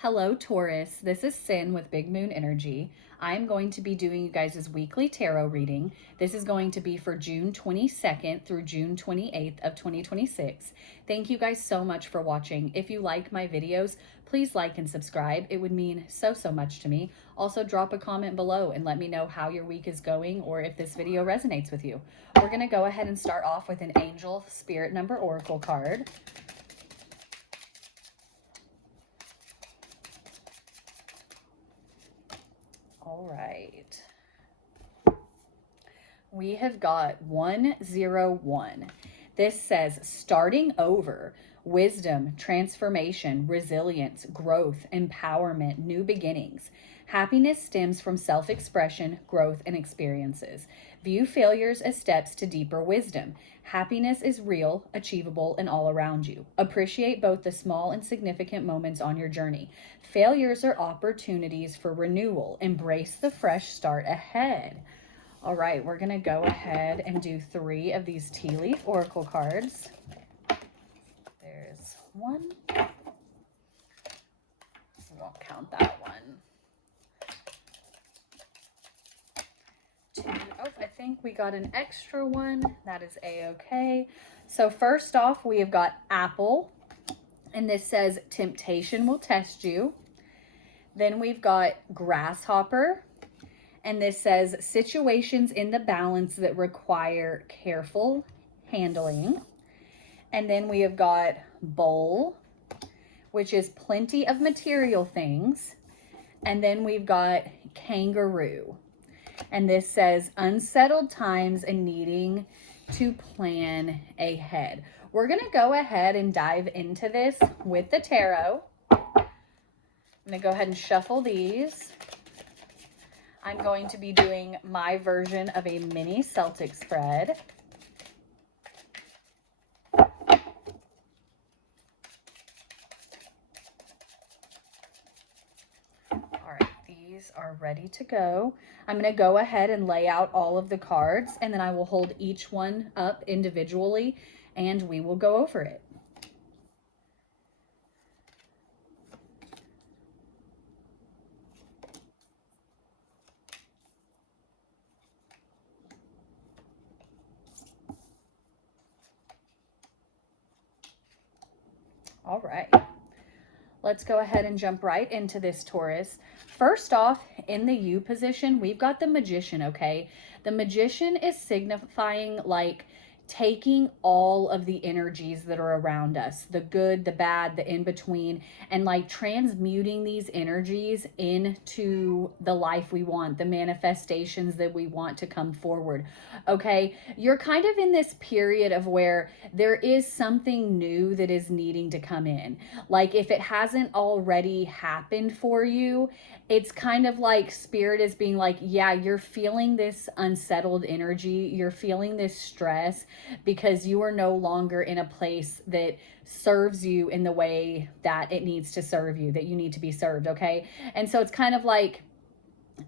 Hello, Taurus. This is Sin with Big Moon Energy. I'm going to be doing you guys' weekly tarot reading. This is going to be for June 22nd through June 28th of 2026. Thank you guys so much for watching. If you like my videos, please like and subscribe. It would mean so much to me. Also, drop a comment below and let me know how your week is going or if this video resonates with you. We're going to go ahead and start off with an Angel Spirit Number Oracle card. All right. We have got 101. This says starting over, wisdom, transformation, resilience, growth, empowerment, new beginnings. Happiness stems from self-expression, growth, and experiences. View failures as steps to deeper wisdom. Happiness is real, achievable, and all around you. Appreciate both the small and significant moments on your journey. Failures are opportunities for renewal. Embrace the fresh start ahead. All right, we're going to go ahead and do 3 of these tea leaf oracle cards. There's one. We won't count that one. 2. Oh, I think we got an extra one. That is a-okay. So first off, we have got apple, and this says temptation will test you. Then we've got grasshopper, and this says situations in the balance that require careful handling. And then we have got bowl, which is plenty of material things. And then we've got kangaroo. And this says unsettled times and needing to plan ahead. We're going to go ahead and dive into this with the tarot. I'm going to go ahead and shuffle these. I'm going to be doing my version of a mini Celtic spread. All right, these are ready to go. I'm going to go ahead and lay out all of the cards, and then I will hold each one up individually, and we will go over it. All right, let's go ahead and jump right into this, Taurus. First off, in the U position, we've got the Magician, okay? The Magician is signifying like taking all of the energies that are around us, the good, the bad, the in-between, and like transmuting these energies into the life we want, the manifestations that we want to come forward. Okay, you're kind of in this period of where there is something new that is needing to come in. Like if it hasn't already happened for you, it's kind of like spirit is being like, yeah, you're feeling this unsettled energy, you're feeling this stress because you are no longer in a place that serves you in the way that it needs to serve you, that you need to be served, okay? And so it's kind of like,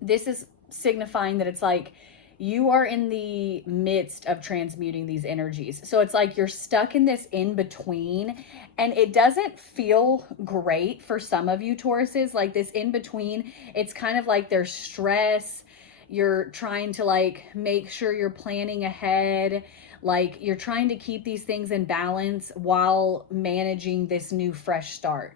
this is signifying that it's like, you are in the midst of transmuting these energies. So it's like you're stuck in this in between, and it doesn't feel great for some of you Tauruses. Like this in between, it's kind of like there's stress. You're trying to like make sure you're planning ahead. Like you're trying to keep these things in balance while managing this new fresh start.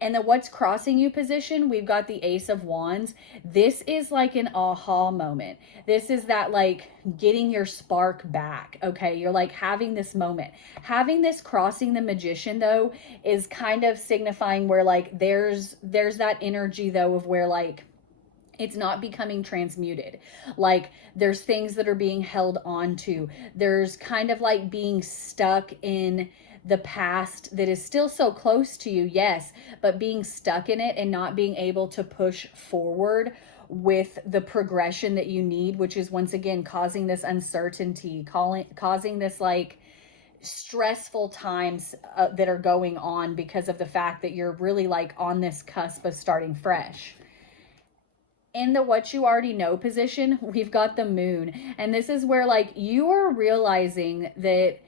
And then what's crossing you position, we've got the Ace of Wands. This is like an aha moment. This is that like getting your spark back, okay? You're like having this moment. Having this crossing the Magician though is kind of signifying where like there's that energy though of where like it's not becoming transmuted. Like there's things that are being held on to. There's kind of like being stuck in the past that is still so close to you, yes, but being stuck in it and not being able to push forward with the progression that you need, which is once again causing this uncertainty, causing this like stressful times that are going on because of the fact that you're really like on this cusp of starting fresh. In the what you already know position, we've got the Moon. And this is where like you are realizing that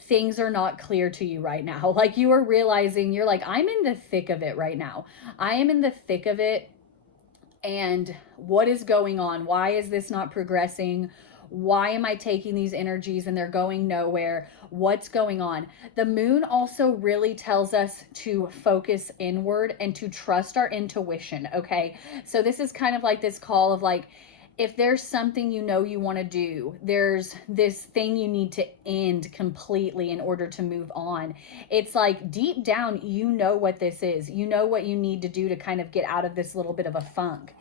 things are not clear to you right now. Like you are realizing, you're like, I'm in the thick of it right now. I am in the thick of it. And what is going on? Why is this not progressing? Why am I taking these energies and they're going nowhere? What's going on? The moon also really tells us to focus inward and to trust our intuition, okay? So this is kind of like this call of like, if there's something you know you want to do, there's this thing you need to end completely in order to move on. It's like deep down, you know what this is. You know what you need to do to kind of get out of this little bit of a funk.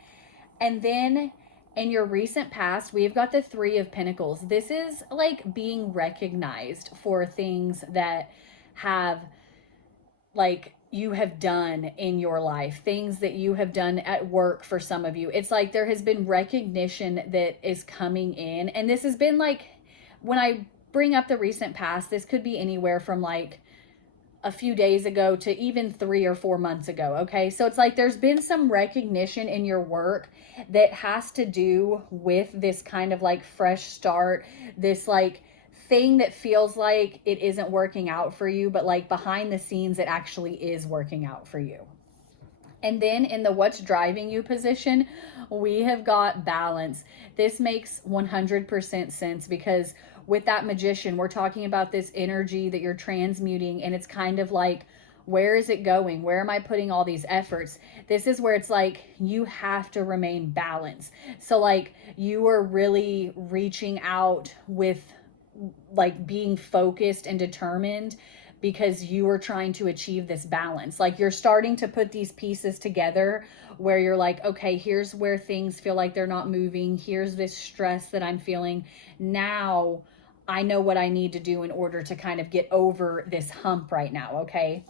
And then in your recent past, we've got the Three of Pentacles. This is like being recognized for things that have like you have done in your life, things that you have done at work for some of you. It's like there has been recognition that is coming in. And this has been like, when I bring up the recent past, this could be anywhere from like a few days ago to even 3 or 4 months ago. Okay. So it's like there's been some recognition in your work that has to do with this kind of like fresh start, this like thing that feels like it isn't working out for you, but like behind the scenes, it actually is working out for you. And then in the what's driving you position, we have got balance. This makes 100% sense because with that magician, we're talking about this energy that you're transmuting, and it's kind of like, where is it going? Where am I putting all these efforts? This is where it's like you have to remain balanced. So like you are really reaching out with like being focused and determined because you are trying to achieve this balance. Like you're starting to put these pieces together where you're like, okay, here's where things feel like they're not moving. Here's this stress that I'm feeling. Now I know what I need to do in order to kind of get over this hump right now, okay?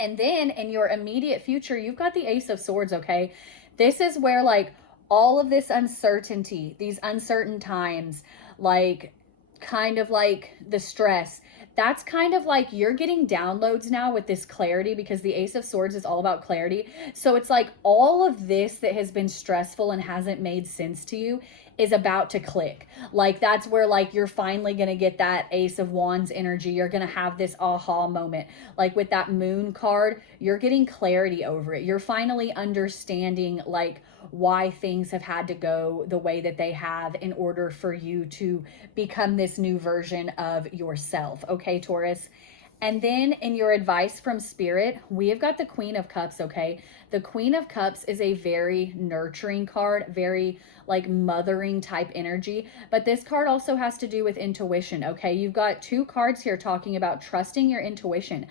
And then in your immediate future, you've got the Ace of Swords, okay? This is where like all of this uncertainty, these uncertain times, like kind of like the stress, that's kind of like you're getting downloads now with this clarity, because the Ace of Swords is all about clarity. So it's like all of this that has been stressful and hasn't made sense to you is about to click. Like that's where like you're finally going to get that Ace of Wands energy. You're going to have this aha moment. Like with that moon card, you're getting clarity over it. You're finally understanding like why things have had to go the way that they have in order for you to become this new version of yourself. Okay, Taurus? And then in your advice from Spirit, we have got the Queen of Cups, okay? The Queen of Cups is a very nurturing card, very like mothering type energy. But this card also has to do with intuition, okay? You've got two cards here talking about trusting your intuition.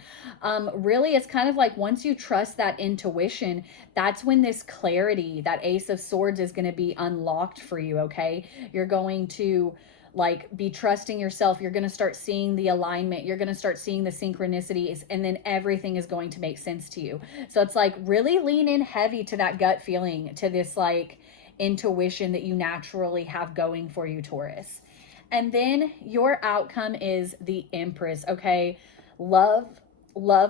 Really, it's kind of like once you trust that intuition, that's when this clarity, that Ace of Swords is going to be unlocked for you, okay? You're going to like be trusting yourself. You're going to start seeing the alignment. You're going to start seeing the synchronicities, and then everything is going to make sense to you. So it's like really lean in heavy to that gut feeling, to this like intuition that you naturally have going for you, Taurus. And then your outcome is the Empress, okay? Love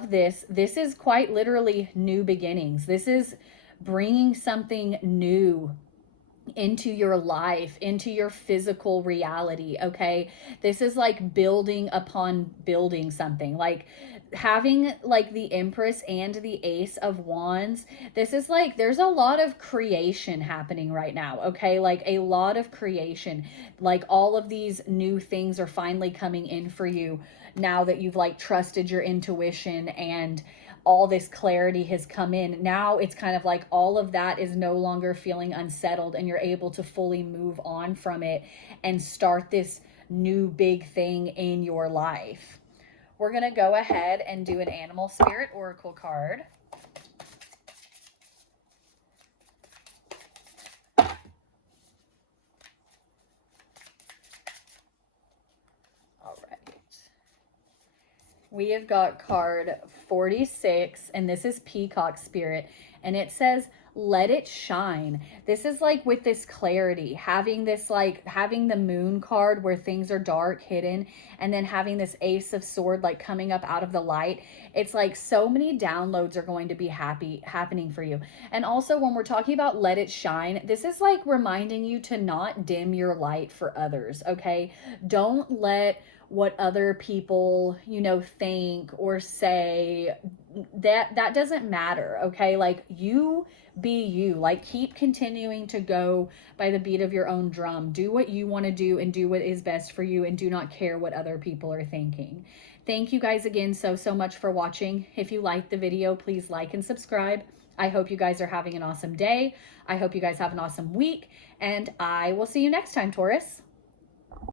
this. This is quite literally new beginnings. This is bringing something new into your life, into your physical reality, okay? This is like building upon building something. Like having like the Empress and the Ace of Wands, this is like there's a lot of creation happening right now, okay? Like a lot of creation. Like all of these new things are finally coming in for you now that you've like trusted your intuition and all this clarity has come in. Now it's kind of like all of that is no longer feeling unsettled, and you're able to fully move on from it and start this new big thing in your life. We're going to go ahead and do an animal spirit oracle card. We have got card 46, and this is Peacock Spirit, and it says, let it shine. This is like with this clarity, having this like having the moon card where things are dark, hidden, and then having this Ace of Sword like coming up out of the light. It's like so many downloads are going to be happening for you. And also when we're talking about let it shine, this is like reminding you to not dim your light for others, okay? Don't let what other people, you know, think or say. That doesn't matter, okay? Like, you be you. Like, keep continuing to go by the beat of your own drum. Do what you want to do and do what is best for you, and do not care what other people are thinking. Thank you guys again so much for watching. If you liked the video, please like and subscribe. I hope you guys are having an awesome day. I hope you guys have an awesome week, and I will see you next time, Taurus.